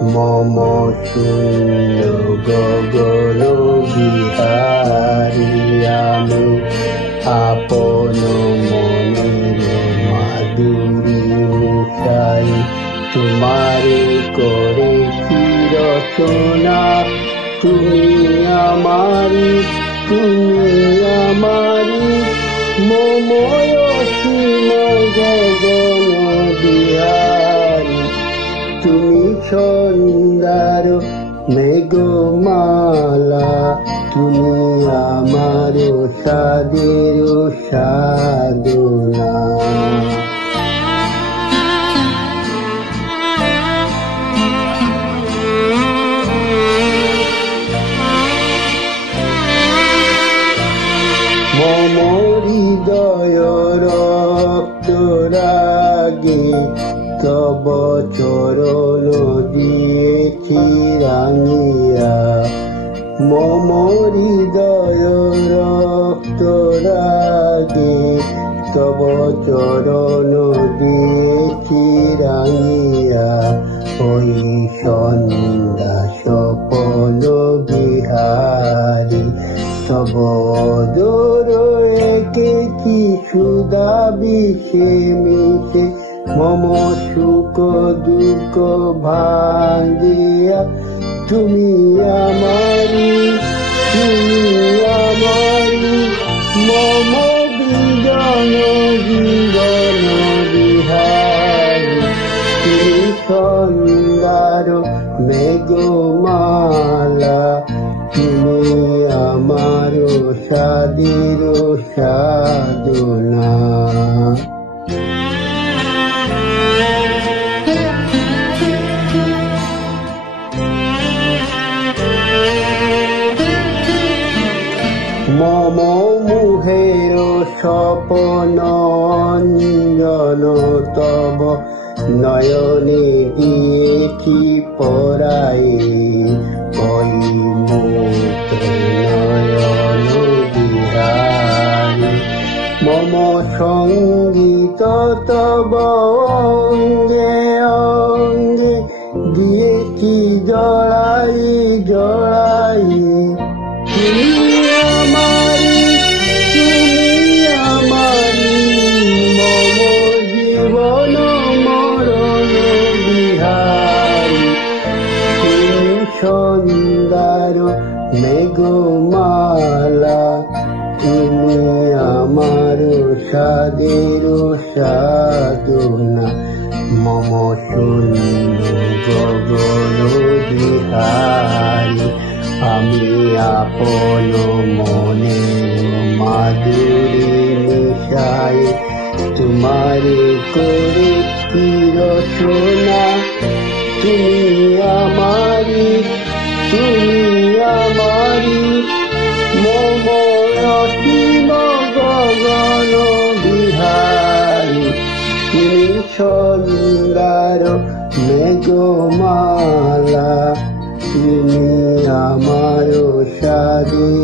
মম শূন্য গগন বিহারী আমি আপন মনের মাধুরী মিশাই তোমারে করেছি রচনা। তুমি আমারি মময় অসীম গগন বিহারী। তুমি ছন্দার মেঘমালা, তুমি আমার সাদের সাধনা। মম হৃদয় রক্ত রাগে তব চরণ দিয়েছি রাঙিয়া। মম হৃদয় রক্ত রাগে তব চরণ দিয়েছি রাঙিয়া। ওই সন্ধ্যা সপন বিহারী তব দোর এঁকেছি সুধা বিষে মিশে। মম সুখ দুঃখ ভাঙ্গিয়া তুমি আমারি মম বিজন জীবন বিহারী। তুমি সন্ধ্যার মেঘমালা, তুমি আমার সাদের সাধনা। মম মুহের স্বপন অঞ্জন তব নয়নে দিয়েছি পরাই। ওই মুক্তে নয়ন বিহারী মম সঙ্গীত তব অঙ্গে অঙ্গে দিয়েছি জড়াই জড়াই। তুমি আমারি মম জীবন মরণ বিহারী। তুমি সন্ধ্যার মেঘমালা, তুমি আমার সাদের সাধনা। মম শূন্য গগন বিহারী আমি আপন মনের মাধুরী মিশাই তোমারে করেছি রচনা। তুমি আমারি মম অসীম গগন বিহারী। তুমি সন্ধ্যার মেঘমালা, তুমি আমার সাদের